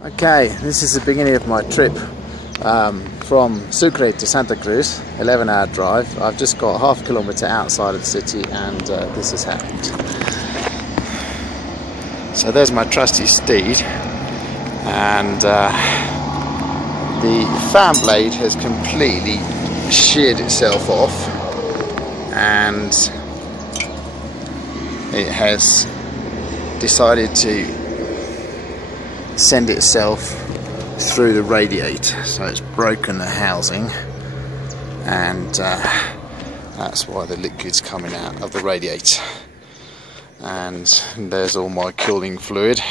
Okay, this is the beginning of my trip from Sucre to Santa Cruz, 11-hour drive. I've just got half a kilometre outside of the city and this has happened. So there's my trusty steed, and the fan blade has completely sheared itself off and it has decided to send itself through the radiator, so it's broken the housing, and that's why the liquid's coming out of the radiator. And there's all my cooling fluid.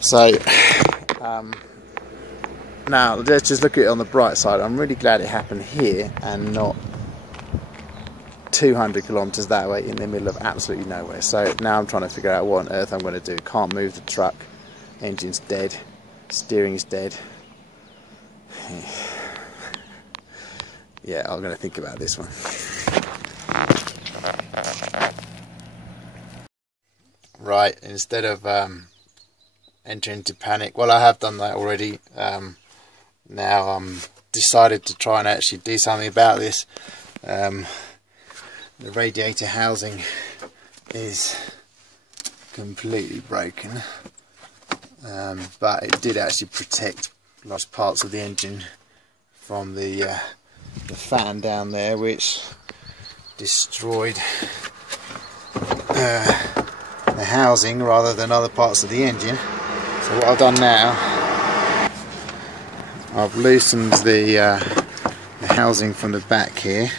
So now let's just look at it on the bright side. I'm really glad it happened here and not 200 kilometers that way in the middle of absolutely nowhere. So now I'm trying to figure out what on earth I'm going to do. Can't move the truck, engine's dead, steering's dead. Yeah, I'm going to think about this one. Right, instead of entering into panic, well, I have done that already. Now I'm decided to try and actually do something about this. The radiator housing is completely broken, but it did actually protect large parts of the engine from the fan down there, which destroyed the housing rather than other parts of the engine. So what I've done now, I've loosened the housing from the back here.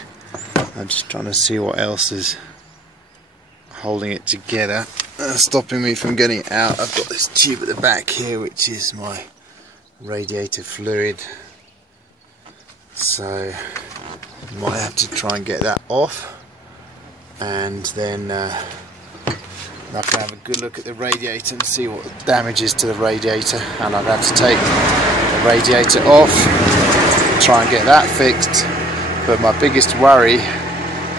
I'm just trying to see what else is holding it together, stopping me from getting it out. I've got this tube at the back here, which is my radiator fluid, so I might have to try and get that off, and then I can have a good look at the radiator and see what the damage is to the radiator, and I'd have to take the radiator off, try and get that fixed. But my biggest worry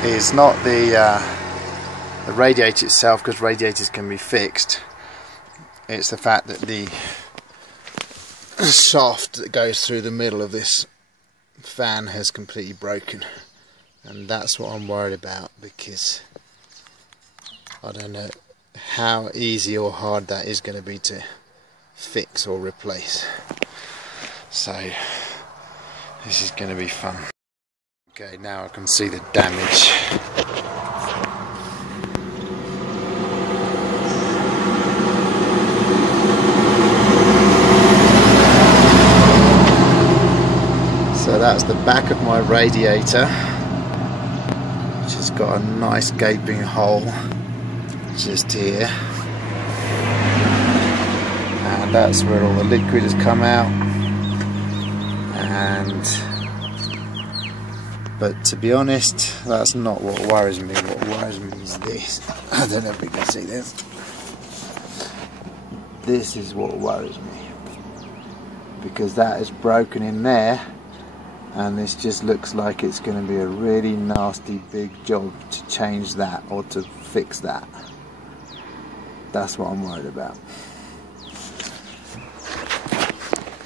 is not the radiator itself, because radiators can be fixed. It's the fact that the shaft that goes through the middle of this fan has completely broken, and that's what I'm worried about, because I don't know how easy or hard that is going to be to fix or replace. So this is going to be fun. Okay, now I can see the damage. So that's the back of my radiator, which has got a nice gaping hole just here, and that's where all the liquid has come out. But to be honest, that's not what worries me. What worries me is this. I don't know if you can see this. This is what worries me, because that is broken in there, and this just looks like it's going to be a really nasty big job to change that or to fix that. That's what I'm worried about.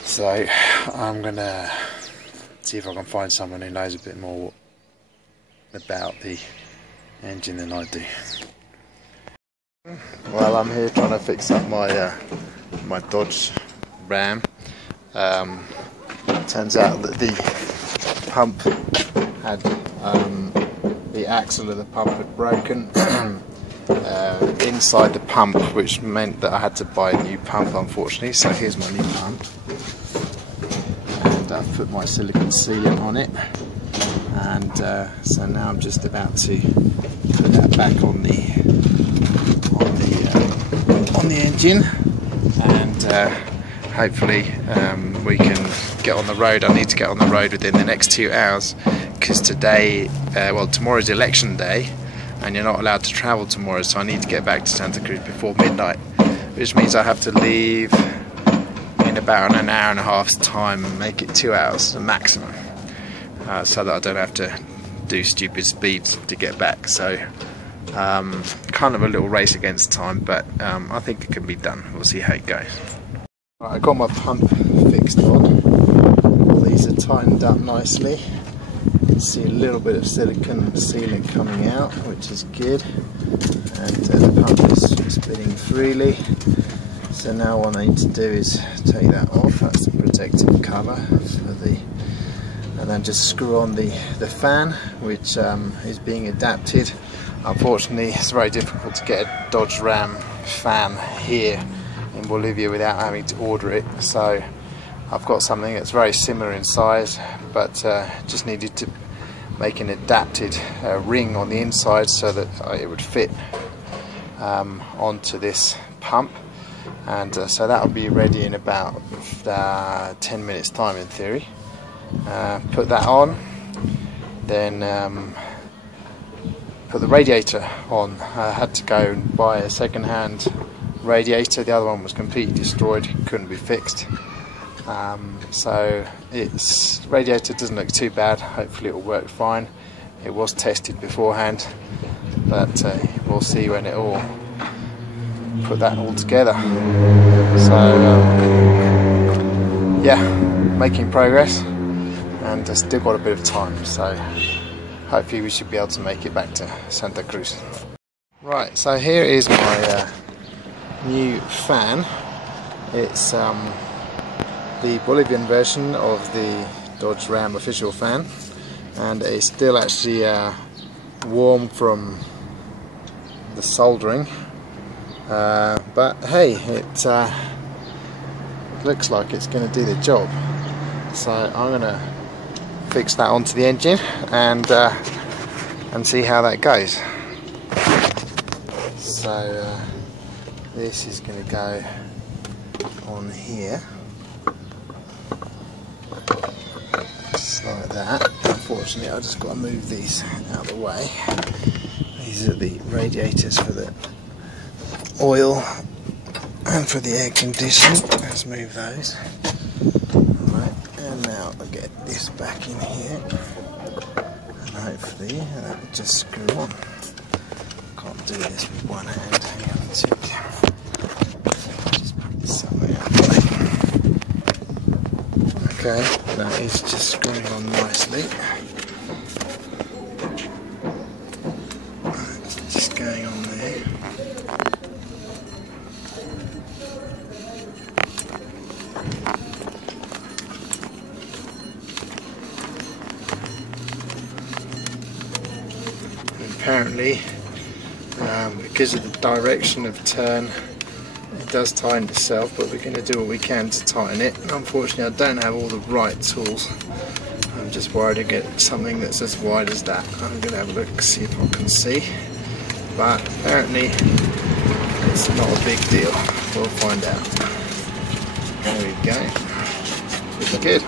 So I'm gonna see if I can find someone who knows a bit more about the engine than I do. Well, I'm here trying to fix up my my Dodge Ram. Turns out that the pump had the axle of the pump had broken inside the pump, which meant that I had to buy a new pump, unfortunately. So here's my new pump, and I've put my silicone sealant on it, and so now I'm just about to put that back on the engine, and hopefully we can get on the road. I need to get on the road within the next 2 hours, because today, well, tomorrow's election day, and you're not allowed to travel tomorrow, so I need to get back to Santa Cruz before midnight, which means I have to leave in about an hour and a half's time and make it 2 hours the maximum, so that I don't have to do stupid speeds to get back. So kind of a little race against time, but I think it can be done. We'll see how it goes. Right, I got my pump fixed on. All these are tightened up nicely. You can see a little bit of silicone sealant coming out, which is good. And the pump is spinning freely. So now what I need to do is take that off. That's the protective cover for the, and then just screw on the fan, which is being adapted. Unfortunately, it's very difficult to get a Dodge Ram fan here in Bolivia without having to order it. So I've got something that's very similar in size, but just needed to make an adapted ring on the inside so that it would fit onto this pump. And so that will be ready in about 10 minutes time in theory. Put that on, then put the radiator on. I had to go and buy a second-hand radiator. The other one was completely destroyed, couldn't be fixed. So its radiator doesn't look too bad. Hopefully it will work fine. It was tested beforehand, but we'll see when it all put that all together. So yeah, making progress, and still got a bit of time, so hopefully we should be able to make it back to Santa Cruz. Right, so here is my new fan. It's the Bolivian version of the Dodge Ram official fan, and it's still actually warm from the soldering. But hey, it looks like it's going to do the job, so I'm going to fix that onto the engine and see how that goes. So this is going to go on here, just like that. Unfortunately, I've just got to move these out of the way. These are the radiators for the oil and for the air conditioning. Let's move those. Right, and now I'll get this back in here, and hopefully that will just screw on. Can't do this with one hand. Hang on a tick. Just put this somewhere out the way. Okay, that is just screwing on nicely. It's just going on there. Apparently, because of the direction of turn, it does tighten itself, but we're going to do what we can to tighten it. Unfortunately, I don't have all the right tools. I'm just worried to get something that's as wide as that. I'm going to have a look, see if I can see, but apparently it's not a big deal. We'll find out. There we go. Looking good.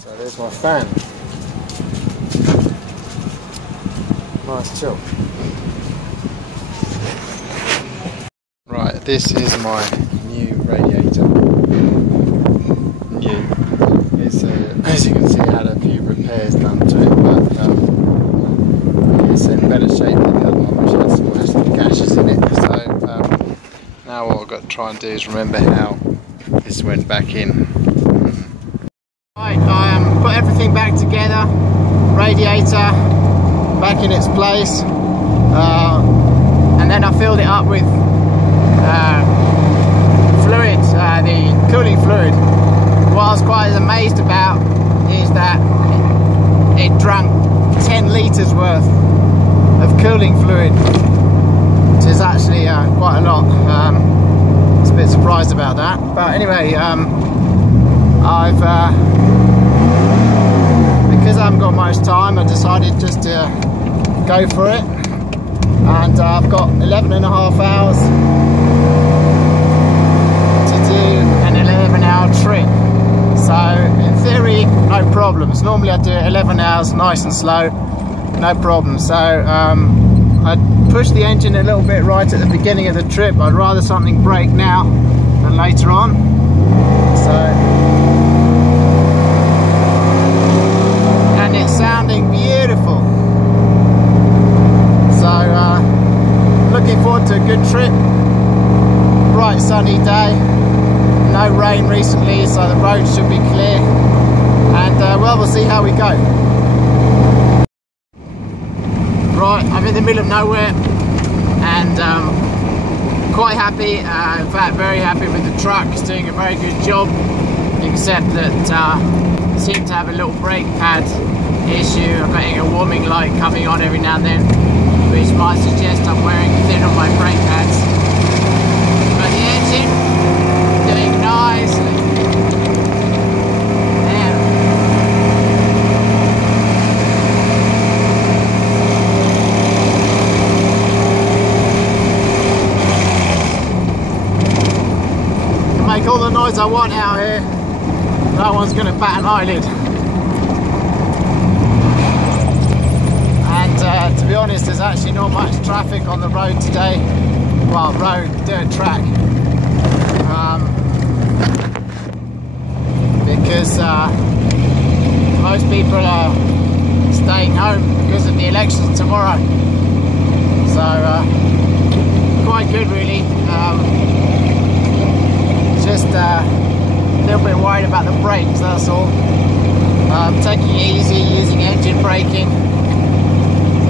So there's my fan. Nice job. Right, this is my new radiator. New. It's as you can see, I had a few repairs done to it, but it's in better shape than the other one, which has some gashes in it. So now what I've got to try and do is remember how this went back in. Right, I put everything back together. Radiator back in its place, and then I filled it up with fluid, the cooling fluid. What I was quite amazed about is that it drank 10 litres worth of cooling fluid, which is actually quite a lot. I was a bit surprised about that, but anyway, because I haven't got much time, I decided just to go for it, and I've got 11.5 hours to do an 11-hour trip. So in theory, no problems. Normally I do it 11 hours nice and slow, no problem. So I pushed the engine a little bit right at the beginning of the trip. I'd rather something break now than later on. And it's sounding beautiful. So looking forward to a good trip. Bright sunny day, no no rain recently, so the road should be clear, and well, we'll see how we go. Right, I'm in the middle of nowhere, and quite happy, in fact very happy with the truck. It's doing a very good job, except that seem to have a little brake pad issue. I'm getting a warming light coming on every now and then, which might suggest I'm wearing thin on my brake pads. But the engine doing nicely. Yeah. Can make all the noise I want out here. No one's going to bat an eyelid. And to be honest, there's actually not much traffic on the road today. Well, dirt track. Because most people are staying home because of the elections tomorrow. So quite good really. Just a little bit worried about the brakes, that's all. Taking it easy, using engine braking.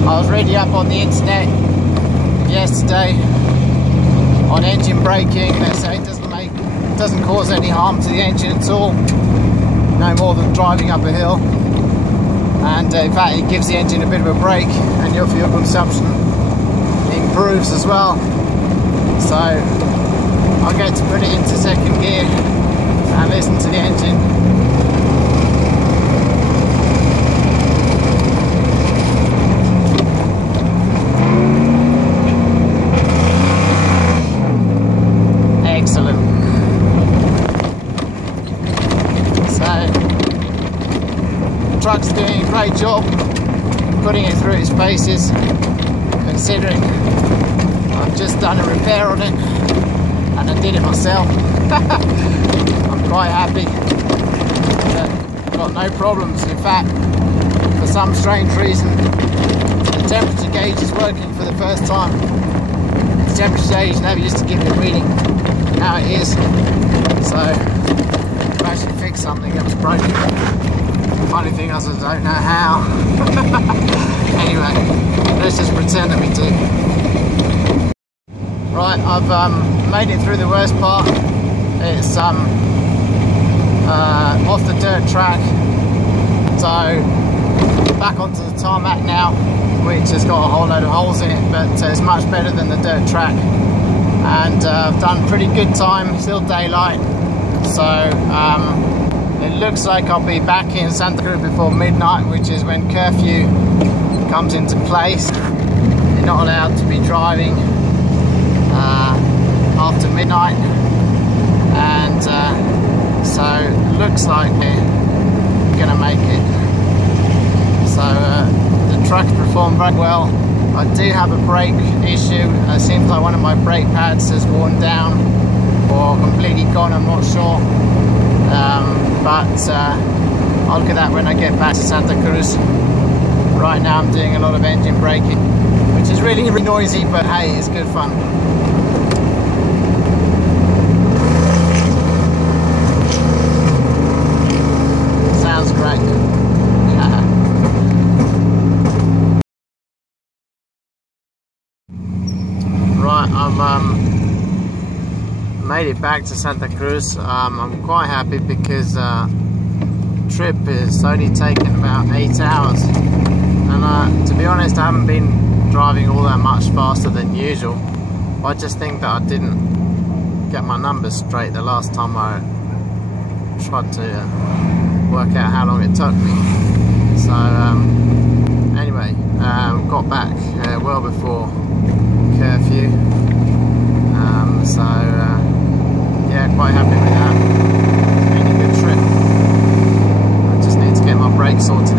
I was reading up on the internet yesterday on engine braking. They say it doesn't cause any harm to the engine at all, no more than driving up a hill, and in fact it gives the engine a bit of a break, and your fuel consumption improves as well. So I'll get to put it into second gear and listen to the engine. Excellent. So the truck's doing a great job putting it through its paces, considering I've just done a repair on it and I did it myself. I'm quite happy that I've got no problems. In fact, for some strange reason, the temperature gauge is working for the first time. The temperature gauge never used to give me a reading. Now it is. So I've actually fixed something that was broken. The funny thing is I don't know how. Anyway, let's just pretend that we do. Right, I've made it through the worst part. It's off the dirt track, so back onto the tarmac now, which has got a whole load of holes in it, but it's much better than the dirt track, and I've done pretty good time. Still daylight, so it looks like I'll be back in Santa Cruz before midnight, which is when curfew comes into place. You're not allowed to be driving after midnight, and so it looks like we're gonna make it. So the truck performed very well. I do have a brake issue. It seems like one of my brake pads has worn down or completely gone, I'm not sure, but I'll look at that when I get back to Santa Cruz. Right now I'm doing a lot of engine braking, which is really noisy, but hey, it's good fun. Sounds great. Right, I've made it back to Santa Cruz. I'm quite happy because the trip is only taken about 8 hours, and to be honest, I haven't been driving all that much faster than usual. I just think that I didn't get my numbers straight the last time I tried to work out how long it took me. So anyway, got back well before curfew, so yeah, quite happy with that. It's been a good trip. I just need to get my brakes sorted